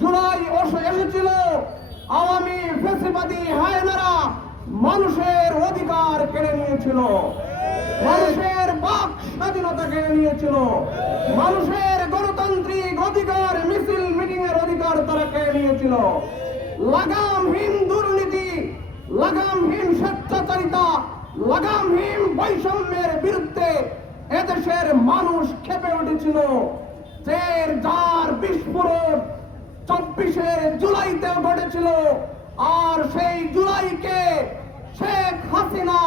জুলাই এসেছিল আওয়ামী ফ্যাসিবাদী হায়নারা মানুষের অধিকার কেড়ে নিয়েছিল, মানুষের বাক স্বাধীনতা কেড়ে নিয়েছিল, মানুষের গণতান্ত্রিক অধিকার, মিছিল মিটিং এর অধিকার তারা কেড়ে নিয়েছিল। লাগামহীন দুর্নীতি, লাগামহীন স্বেচ্ছাচারিতা, লাগামহীন বৈষম্যের বিরুদ্ধে এদেশের মানুষ ক্ষেপে উঠেছিল। যার বিস্ফোরণ 24 জুলাইতে ঘটেছিল, আর সেই জুলাইকে শেখ হাসিনা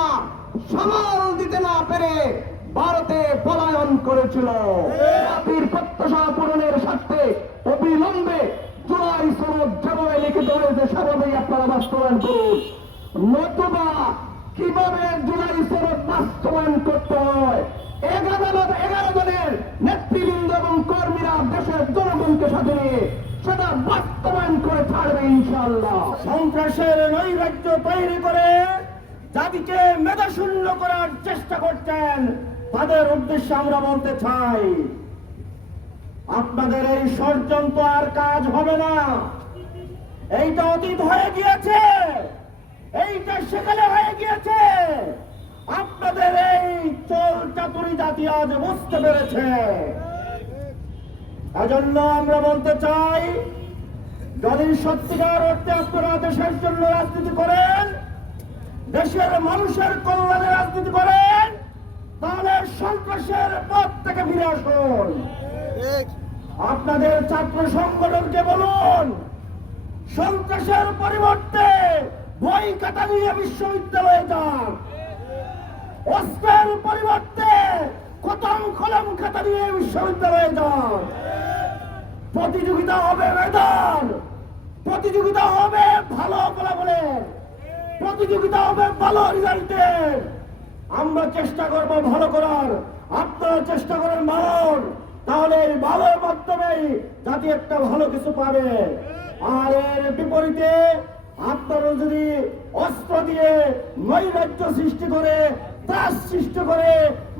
সামাল দিতে না পেরে ভারতে পলায়ন করেছিল। জাতির প্রত্যাশা পূরণের স্বার্থে অবিলম্বে জুলাই সনদ যেভাবে লিখিত হয়েছে সেভাবেই আপনারা বাস্তবায়ন করুন, নতুবা কিভাবে জুলাই সনদ বাস্তবায়ন করতে হয় 11 জনের নেতৃবৃন্দ এবং কর্মীরা দেশের জনগণকে সাথে নিয়ে সেটা বাস্তবায়ন করে ছাড়বে ইনশাআল্লাহ। সন্ত্রাসের নৈরাজ্য তৈরি করে জাতিকে মেধাশূন্য করার চেষ্টা করছেন, তাদের উদ্দেশ্যে আমরা বলতে চাই, আপনাদের এই ষড়যন্ত্র আর কাজ হবে না। এইটা অতীত হয়ে গিয়েছে, এইটা সেখানে হয়ে গিয়েছে। আপনাদের এই চোর চাতুরি জাতি আজ বুঝতে পেরেছে। এজন্য আমরা বলতে চাই, যদি সত্যিকার অর্থে আপনারা দেশের জন্য রাজনীতি করেন, দেশের মানুষের কল্যাণে রাজনীতি করেন, তাহলে সন্ত্রাসের পথ থেকে ফিরে আসুন। আপনাদের ছাত্র সংগঠনকে বলুন, সন্ত্রাসের পরিবর্তে বই খাতা নিয়ে বিশ্ববিদ্যালয়ে যান, অস্ত্রের পরিবর্তে কলম খাতা নিয়ে বিশ্ববিদ্যালয়ে যান। প্রতিযোগিতা হবে মেধার, প্রতিযোগিতা হবে ভালো ফলাফলের, প্রতিযোগিতা হবে ভালো রেজাল্টের। আমরা চেষ্টা করব ভালো করার, আপনারা চেষ্টা করেন ভালোর, তাহলে এই ভালোর মাধ্যমেই জাতি একটা ভালো কিছু পাবে। আর এর বিপরীতে আপনারা যদি অস্ত্র দিয়ে নৈরাজ্য সৃষ্টি করে, ত্রাস সৃষ্টি করে,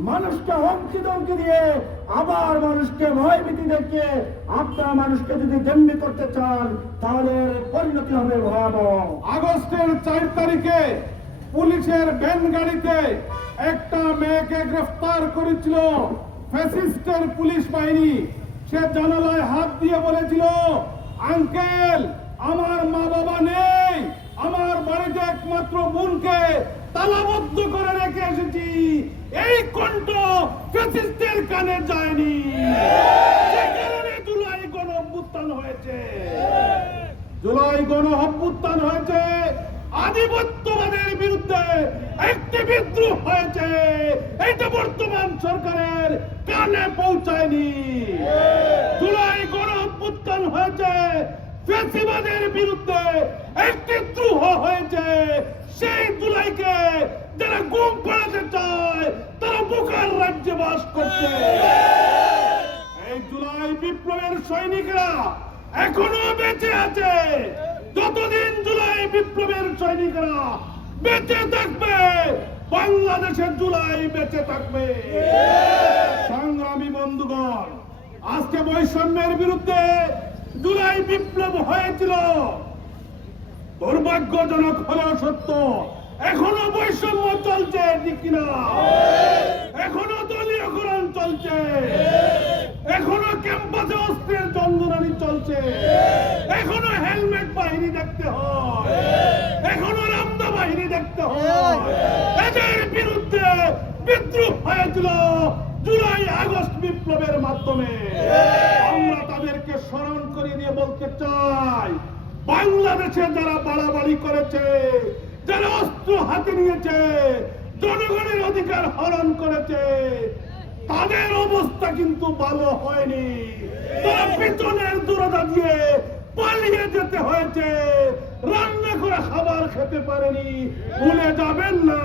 মানুষকে হুমকি ধমকি দিয়ে, আবার মানুষকে ভয়ভীতি দেখিয়ে আপনারা মানুষকে যদি দণ্ডি করতে চান, তাহলে পরিণতি হবে ভয়াবহ। আগস্টের 4 তারিখে পুলিশের ভ্যান গাড়িতে একটা মেয়েকে গ্রেফতার করেছিল ফ্যাসিস্টের পুলিশ বাহিনী। সে জানালায় হাত দিয়ে বলেছিল, আঙ্কেল আমার মা বাবা নেই, আমার বাড়িতে একমাত্র বোনকে তালাবদ্ধ করে রেখে এসেছি। এই কণ্ঠ ফ্যাসিস্টের কানে যায়নি, সে কারণে জুলাই গণ অভ্যুত্থান হয়েছে। জুলাই গণ অভ্যুত্থান হয়েছে, আধিপত্যবাদের বিরুদ্ধে একটি বিদ্রোহ হয়েছে। এটা বর্তমান সরকারের কানে পৌঁছায়নি। জুলাই গণ অভ্যুত্থান হয়েছে, ফ্যাসিবাদের বিরুদ্ধে একটি দ্রোহ হয়েছে। সেই জুলাইকে যারা গুম করাতে চায়, তারা বোকার রাজ্যে বাস করছে। এই জুলাই বিপ্লবের সৈনিকরা এখনো বেঁচে আছে। যতদিন জুলাই বিপ্লবের সৈনিকরা বেঁচে থাকবে, বাংলাদেশের জুলাই বেঁচে থাকবে। সংগ্রামী বন্ধুগণ, আজকে বৈষম্যের বিরুদ্ধে জুলাই বিপ্লব হয়েছিল, দুর্ভাগ্যজনক হলেও সত্য। এখনো বৈষম্য চলছে, ঠিক কিনা? এখনো দলীয়করণ চলছে, এখনো ক্যাম্পাসে অস্ত্রের যন্ত্রণানি চলছে, এখনো হেলমেট বাহিনী দেখতে হয়, এখনো রামদা বাহিনী দেখতে হয়। এদের বিরুদ্ধে বিদ্রোহ হয়েছিল জুলাই আগস্ট বিপ্লবের মাধ্যমে। আমরা তাদেরকে স্মরণ করিয়ে দিয়ে বলতে চাই, বাংলাদেশে যারা বাড়াবাড়ি করেছে, যারা অস্ত্র হাতে নিয়েছে, জনগণের অধিকার হরণ করেছে, তাদের অবস্থা কিন্তু ভালো হয়নি। তারা পিছনের দরজা দিয়ে পালিয়ে যেতে হয়েছে, রান্না করে খাবার খেতে পারেনি। ভুলে যাবেন না।